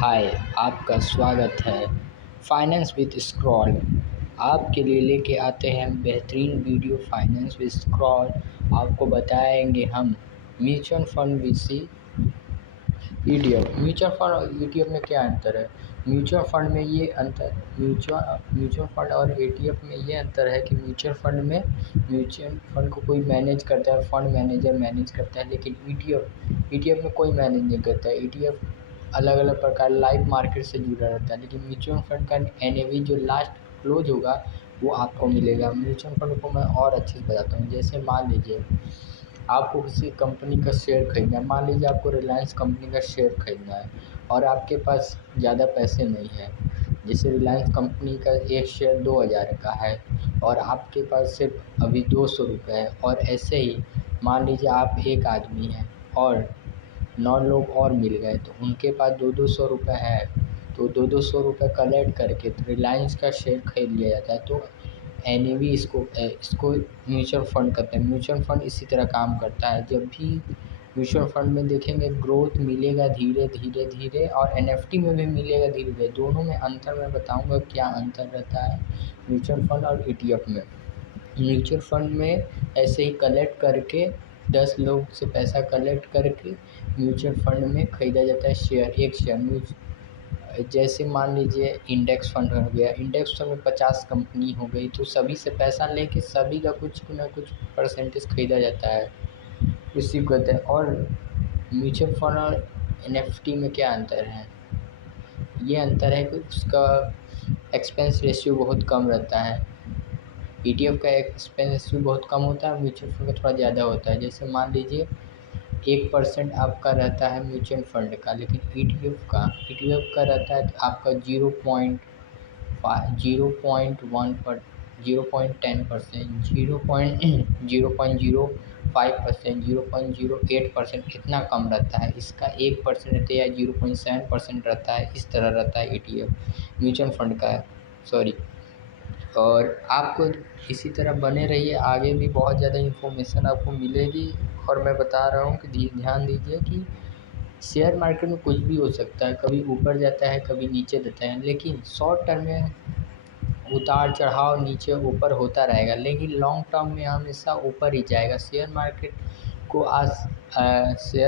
हाय, आपका स्वागत है फाइनेंस विद स्क्रॉल। आपके लिए लेके आते हैं बेहतरीन वीडियो फाइनेंस विद स्क्रॉल। आपको बताएंगे हम mutual fund versus ETF. Mutual fund और ईटीएफ में क्या अंतर है? म्यूचुअल फंड में ये अंतर म्यूचुअल फंड और ईटीएफ में ये अंतर है कि म्यूचुअल फंड में म्यूचुअल फंड को कोई मैनेज करता है, फंड मैनेजर मैनेज करता है, लेकिन ईटीएफ में कोई मैनेज नहीं करता है। ईटीएफ अलग अलग प्रकार लाइव मार्केट से जुड़ा रहता है, लेकिन म्यूचुअल फंड का एनएवी जो लास्ट क्लोज होगा वो आपको मिलेगा। म्यूचुअल फंड को मैं और अच्छे से बताता हूँ। जैसे मान लीजिए आपको किसी कंपनी का शेयर खरीदना है। मान लीजिए आपको रिलायंस कंपनी का शेयर खरीदना है और आपके पास ज़्यादा पैसे नहीं हैं। जैसे रिलायंस कंपनी का एक शेयर 2000 का है और आपके पास सिर्फ अभी 200 रुपये है। और ऐसे ही मान लीजिए आप एक आदमी हैं और 9 लोग और मिल गए तो उनके पास 200 रुपये है, तो 200 रुपये कलेक्ट करके तो रिलायंस का शेयर खरीद लिया जाता है। तो एनएवी इसको म्यूचुअल फंड कहते हैं। म्यूचुअल फंड इसी तरह काम करता है। जब भी म्यूचुअल फंड में देखेंगे ग्रोथ मिलेगा धीरे धीरे धीरे, और एनएफटी में भी मिलेगा धीरे धीरे। दोनों में अंतर मैं बताऊंगा क्या अंतर रहता है म्यूचुअल फंड और ईटीएफ में। म्यूचुअल फंड में ऐसे ही कलेक्ट करके 10 लोग से पैसा कलेक्ट करके म्यूचुअल फंड में ख़रीदा जाता है शेयर। एक शेयर जैसे मान लीजिए इंडेक्स फंड हो गया। इंडेक्स फंड में 50 कंपनी हो गई, तो सभी से पैसा लेके सभी का कुछ ना कुछ परसेंटेज खरीदा जाता है, इसी को कहते हैं। और म्यूचुअल फंड और एनएफटी में क्या अंतर है? ये अंतर है कि उसका एक्सपेंस रेशियो बहुत कम रहता है। ईटीएफ का एक्सपेंस रेशियो बहुत कम होता है, म्यूचुअल फंड का थोड़ा ज़्यादा होता है। जैसे मान लीजिए 1% आपका रहता है म्यूचुअल फंड का, लेकिन ईटीएफ का रहता है आपका 0.1%, 0.10%, 0.05%, 0.08%, इतना कम रहता है। इसका 1% रहता है या 0.7% रहता है। इस तरह रहता है ईटीएफ म्यूचुअल फंड का, सॉरी। और आपको इसी तरह बने रहिए, आगे भी बहुत ज़्यादा इन्फॉर्मेशन आपको मिलेगी। और मैं बता रहा हूँ कि ध्यान दीजिए कि शेयर मार्केट में कुछ भी हो सकता है, कभी ऊपर जाता है कभी नीचे देता है, लेकिन शॉर्ट टर्म में उतार चढ़ाव नीचे ऊपर होता रहेगा, लेकिन लॉन्ग टर्म में हमेशा ऊपर ही जाएगा। शेयर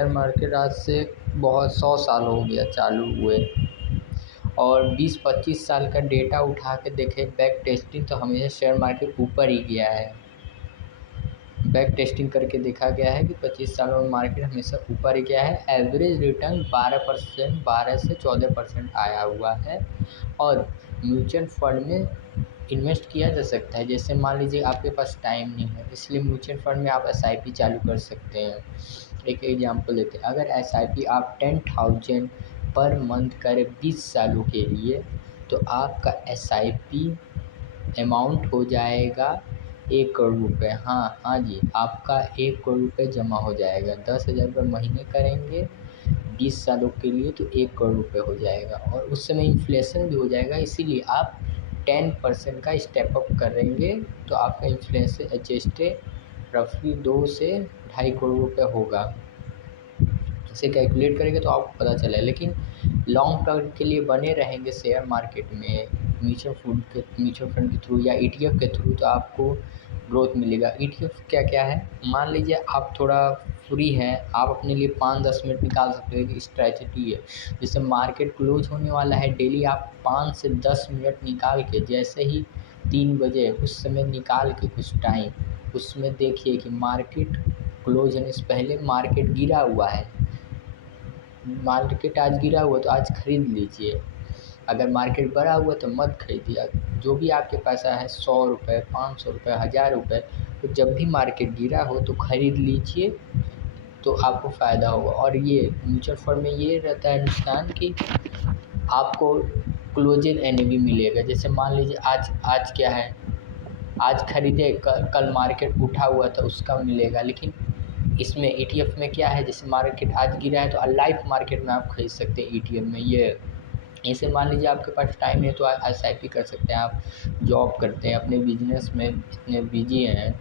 मार्केट आज से बहुत 100 साल हो गया चालू हुए, और 20-25 साल का डेटा उठा के देखें बैक टेस्टिंग, तो हमेशा शेयर मार्केट ऊपर ही गया है। बैक टेस्टिंग करके देखा गया है कि 25 सालों में मार्केट हमेशा ऊपर ही गया है। एवरेज रिटर्न 12%, 12 से 14% आया हुआ है। और म्यूचुअल फंड में इन्वेस्ट किया जा सकता है। जैसे मान लीजिए आपके पास टाइम नहीं है, इसलिए म्यूचुअल फंड में आप एसआईपी चालू कर सकते हैं। एक एग्जांपल देते हैं, अगर एसआईपी आप 10,000 पर मंथ करें 20 सालों के लिए, तो आपका एसआईपी अमाउंट हो जाएगा 1 करोड़ रुपये। हाँ जी, आपका 1 करोड़ रुपये जमा हो जाएगा। 10,000 रुपये महीने करेंगे 20 सालों के लिए तो 1 करोड़ रुपये हो जाएगा। और उस समय इन्फ्लेशन भी हो जाएगा, इसीलिए आप 10% का स्टेप अप करेंगे तो आपका इन्फ्लेशन एडजस्टेड रफली 2 से 2.5 करोड़ रुपये होगा। इसे कैलकुलेट करेंगे तो आपको पता चले। लेकिन लॉन्ग टर्म के लिए बने रहेंगे शेयर मार्केट में म्यूचुअल फंड के थ्रू या ईटीएफ के थ्रू, तो आपको ग्रोथ मिलेगा। ईटीएफ क्या क्या है? मान लीजिए आप थोड़ा फ्री हैं, आप अपने लिए 5-10 मिनट निकाल सकते हो। एक स्ट्रैटेजी है, जैसे मार्केट क्लोज होने वाला है, डेली आप 5 से 10 मिनट निकाल के, जैसे ही 3 बजे उस समय निकाल के कुछ टाइम उसमें देखिए कि मार्केट क्लोज होने से पहले मार्केट गिरा हुआ है। मार्केट आज गिरा हुआ तो आज खरीद लीजिए। अगर मार्केट बढ़ा हुआ तो मत खरीदिए। जो भी आपके पास है 100 रुपये, 500 रुपये, 1000 रुपये, तो जब भी मार्केट गिरा हो तो खरीद लीजिए, तो आपको फ़ायदा होगा। और ये म्यूचुअल फंड में ये रहता है नुकसान कि आपको क्लोजिंग एनएवी मिलेगा। जैसे मान लीजिए आज क्या है, आज खरीदे, कल मार्केट उठा हुआ था उसका मिलेगा। लेकिन इसमें ईटीएफ में क्या है, जैसे मार्केट आज गिरा है तो लाइव मार्केट में आप खरीद सकते हैं ईटीएफ में। ये ऐसे मान लीजिए आपके पास टाइम है तो एसआईपी कर सकते हैं। आप जॉब करते हैं, अपने बिजनेस में इतने बिजी हैं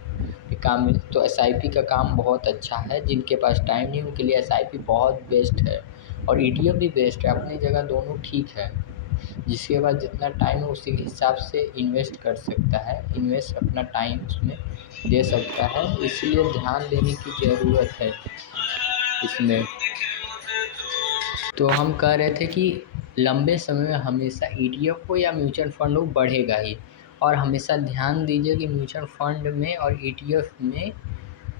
कि काम में, तो एसआईपी का काम बहुत अच्छा है। जिनके पास टाइम नहीं उनके लिए एसआईपी बहुत बेस्ट है। और ईटीएफ भी बेस्ट है, अपनी जगह दोनों ठीक है। जिसके बाद जितना टाइम है उसी के हिसाब से इन्वेस्ट कर सकता है, इन्वेस्ट अपना टाइम उसमें दे सकता है, इसलिए ध्यान देने की ज़रूरत है इसमें। तो हम कह रहे थे कि लंबे समय में हमेशा ईटीएफ हो या म्यूचुअल फंड हो, बढ़ेगा ही। और हमेशा ध्यान दीजिए कि म्यूचुअल फंड में और ईटीएफ में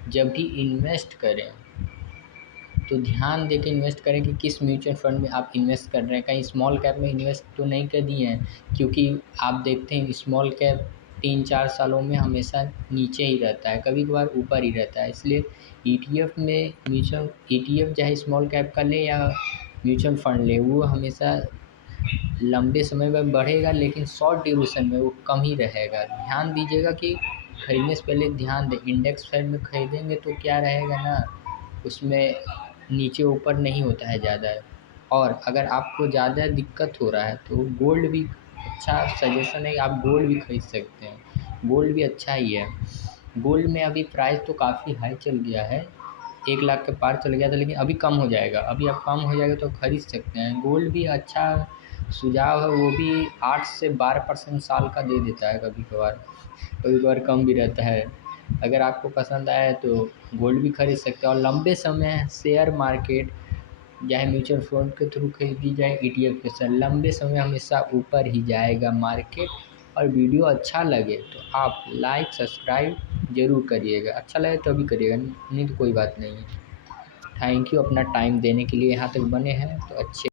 जब भी इन्वेस्ट करें तो ध्यान दे के इन्वेस्ट करें कि किस म्यूचुअल फंड में आप इन्वेस्ट कर रहे हैं। कहीं स्मॉल कैप में इन्वेस्ट तो नहीं कर दिए हैं, क्योंकि आप देखते हैं स्मॉल कैप 3-4 सालों में हमेशा नीचे ही रहता है, कभी कभार ऊपर ही रहता है। इसलिए ईटीएफ में ईटीएफ चाहे स्मॉल कैप का ले या म्यूचुअल फंड ले, वो हमेशा लंबे समय में बढ़ेगा, लेकिन शॉर्ट ड्यूरेशन में वो कम ही रहेगा। ध्यान दीजिएगा कि खरीदने से पहले ध्यान दें, इंडेक्स फंड में खरीदेंगे तो क्या रहेगा ना, उसमें नीचे ऊपर नहीं होता है ज़्यादा। और अगर आपको ज़्यादा दिक्कत हो रहा है तो गोल्ड भी अच्छा सजेशन है, आप गोल्ड भी खरीद सकते हैं, गोल्ड भी अच्छा ही है। गोल्ड में अभी प्राइस तो काफ़ी हाई चल गया है, 1 लाख के पार चल गया था, लेकिन अभी कम हो जाएगा, अभी अब कम हो जाएगा तो खरीद सकते हैं। गोल्ड भी अच्छा सुझाव है, वो भी 8 से 12% साल का दे देता है, कभी कभार कम भी रहता है। अगर आपको पसंद आए तो गोल्ड भी खरीद सकते हैं। और लंबे समय शेयर मार्केट चाहे म्यूचुअल फंड के थ्रू खरीदी जाए, ईटीएफ के साथ लंबे समय हमेशा ऊपर ही जाएगा मार्केट। और वीडियो अच्छा लगे तो आप लाइक सब्सक्राइब ज़रूर करिएगा, अच्छा लगे तो भी करिएगा, नहीं तो कोई बात नहीं है। थैंक यू अपना टाइम देने के लिए, यहाँ तक बने हैं तो अच्छे